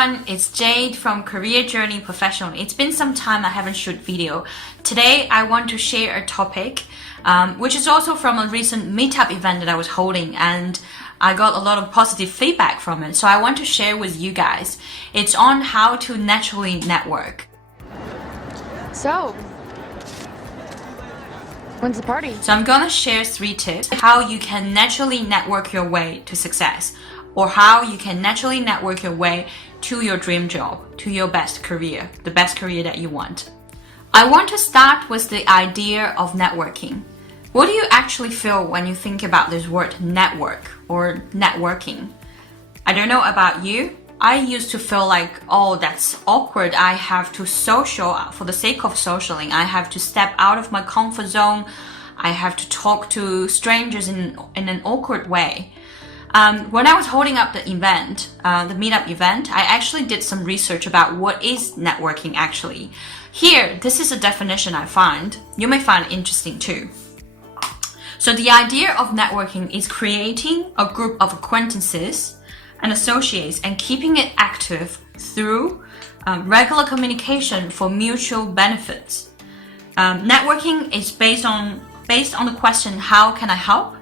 everyone, it's Jade from Career Journey Professional. It's been some time I haven't shot video. Today I want to share a topic which is also from a recent meetup event that I was holding, and I got a lot of positive feedback from it. So I want to share with you guys. It's on how to naturally network. So, when's the party? So I'm gonna share 3 tips how you can naturally network your way to success, or how you can naturally network your way to your dream job, to your best career, the best career that you want. I want to start with the idea of networking. What do you actually feel when you think about this word network or networking? I don't know about you. I used to feel like, oh, that's awkward. I have to social for the sake of socialing. I have to step out of my comfort zone. I have to talk to strangers in an awkward way. When I was holding up the event, the meetup event, I actually did some research about what is networking actually. Here, this is a definition I find. You may find it interesting too. So the idea of networking is creating a group of acquaintances and associates and keeping it active through regular communication for mutual benefits. Networking is based on the question, how can I help?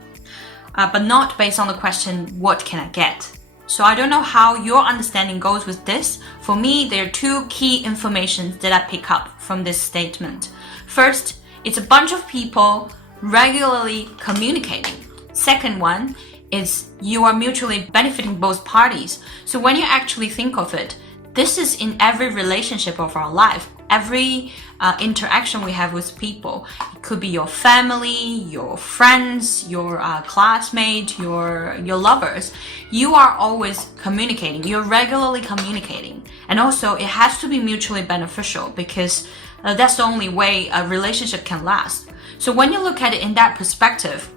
But not based on the question, what can I get? So I don't know how your understanding goes with this. For me, there are 2 key information that I pick up from this statement. First, it's a bunch of people regularly communicating. Second one is you are mutually benefiting both parties. So when you actually think of it, this is in every relationship of our life. Every interaction we have with people. It could be your family, your friends, your classmates, your lovers. You are always communicating. You're regularly communicating. And also it has to be mutually beneficial, because that's the only way a relationship can last. So when you look at it in that perspective,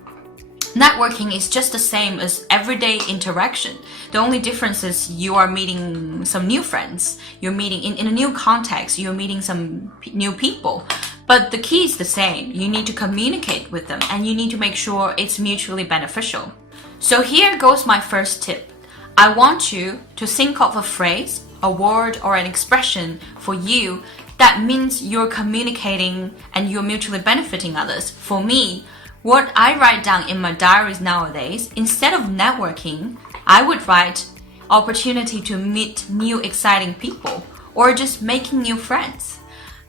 networking is just the same as everyday interaction. The only difference is you are meeting some new friends. You're meeting in a new context. You're meeting some new people. But the key is the same. You need to communicate with them, and you need to make sure it's mutually beneficial. So here goes my first tip. I want you to think of a phrase, a word, or an expression for you that means you're communicating and you're mutually benefiting others. For me, what I write down in my diaries nowadays, instead of networking, I would write opportunity to meet new exciting people, or just making new friends.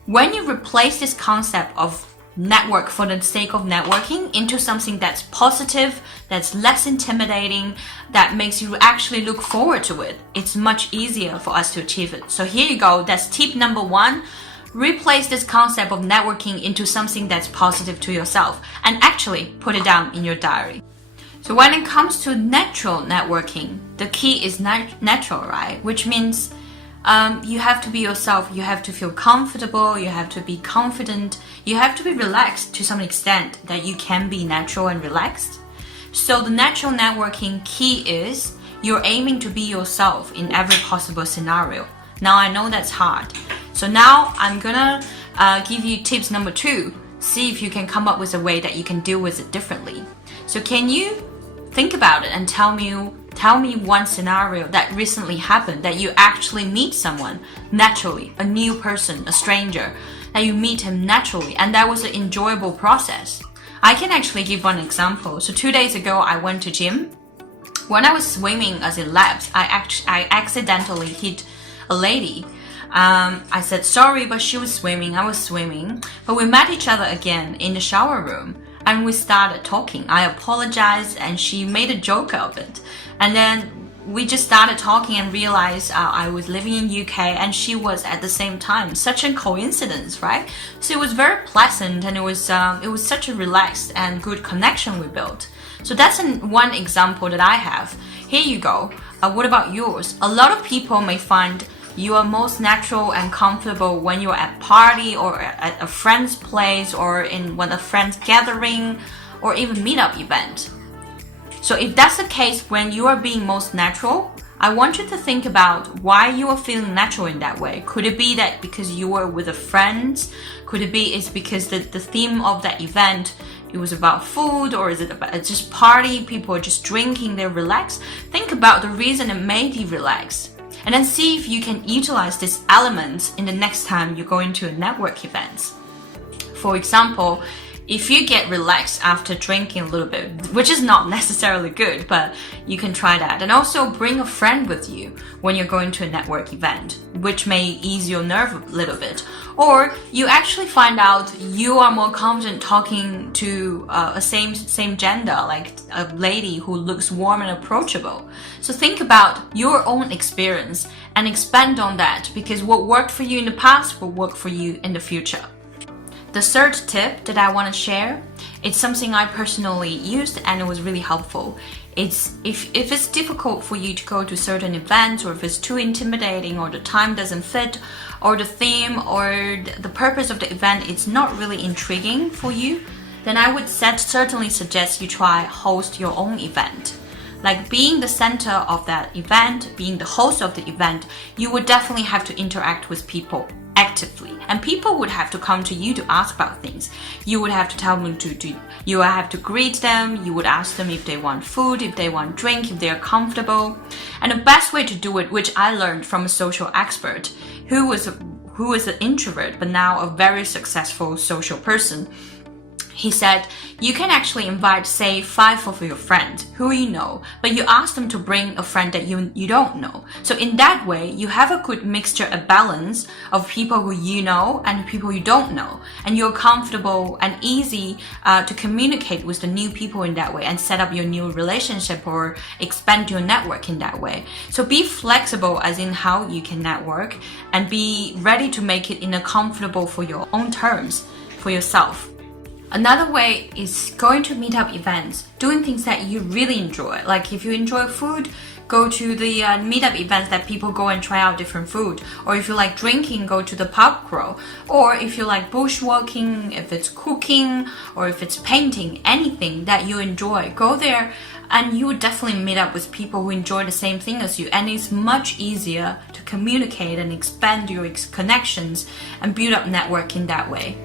When you replace this concept of network for the sake of networking into something that's positive, that's less intimidating, that makes you actually look forward to it, it's much easier for us to achieve it. So here you go. That's tip number 1. Replace this concept of networking into something that's positive to yourself, and actually put it down in your diary. So when it comes to natural networking, the key is natural, right? Which means you have to be yourself. You have to feel comfortable. You have to be confident. You have to be relaxed to some extent that you can be natural and relaxed. So the natural networking key is you're aiming to be yourself in every possible scenario. Now I know that's hard. So now I'm gonna give you tips number 2. See if you can come up with a way that you can deal with it differently. So can you think about it and tell me one scenario that recently happened, that you actually meet someone naturally, a new person, a stranger, that you meet him naturally, and that was an enjoyable process. I can actually give one example. So 2 days ago, I went to gym. When I was swimming as in laps, I accidentally hit a lady. I said sorry, but she was swimming, I was swimming. But we met each other again in the shower room, and we started talking. I apologized, and she made a joke of it. And then we just started talking and realized I was living in UK and she was at the same time. Such a coincidence, right? So it was very pleasant, and it was such a relaxed and good connection we built. So that's one example that I have. Here you go. What about yours? A lot of people may find you are most natural and comfortable when you're at party or at a friend's place, or when a friend's gathering, or even meetup event. So if that's the case, when you are being most natural, I want you to think about why you are feeling natural in that way. Could it be that because you were with a friend? Could it be it's because the theme of that event, it was about food, or is it about just party, people are just drinking, they're relaxed? Think about the reason it made you relax. and then see if you can utilize these elements in the next time you go into a network event. For example, if you get relaxed after drinking a little bit, which is not necessarily good, but you can try that. And also bring a friend with you when you're going to a network event, which may ease your nerve a little bit. Or you actually find out you are more confident talking to a same gender, like a lady who looks warm and approachable. So think about your own experience and expand on that, because what worked for you in the past will work for you in the future. The third tip that I want to share, it's something I personally used and it was really helpful. It's if it's difficult for you to go to certain events, or if it's too intimidating, or the time doesn't fit, or the theme or the purpose of the event is not really intriguing for you, then I would certainly suggest you try host your own event. Like being the center of that event, being the host of the event, you would definitely have to interact with people actively, and people would have to come to you to ask about things. You would have to tell them you would have to greet them, you would ask them if they want food, if they want drink, if they're comfortable. And the best way to do it, which I learned from a social expert who was an introvert but now a very successful social person, he said, you can actually invite, say, 5 of your friends who you know, but you ask them to bring a friend that you don't know. So in that way, you have a good mixture, a balance of people who you know and people you don't know. And you're comfortable and easy to communicate with the new people in that way and set up your new relationship or expand your network in that way. So be flexible as in how you can network, and be ready to make it in a comfortable for your own terms for yourself. Another way is going to meetup events, doing things that you really enjoy. Like if you enjoy food, go to the meetup events that people go and try out different food. Or if you like drinking, go to the pub crawl. Or if you like bushwalking, if it's cooking, or if it's painting, anything that you enjoy, go there, and you would definitely meet up with people who enjoy the same thing as you. And it's much easier to communicate and expand your connections and build up network in that way.